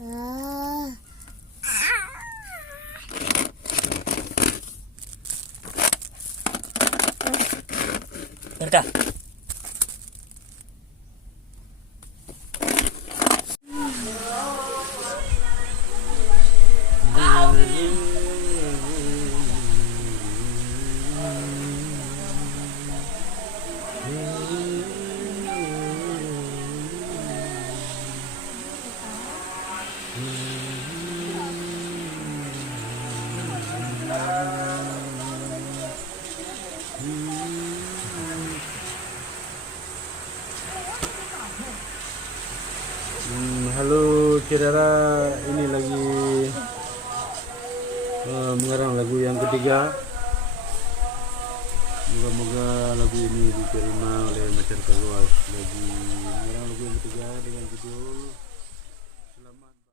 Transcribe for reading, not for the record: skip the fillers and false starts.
Berkah. Halo saudara, ini lagi mengarang lagu yang ketiga. Moga-moga lagu ini diterima oleh masyarakat luas. Lagi mengarang lagu yang ketiga dengan judul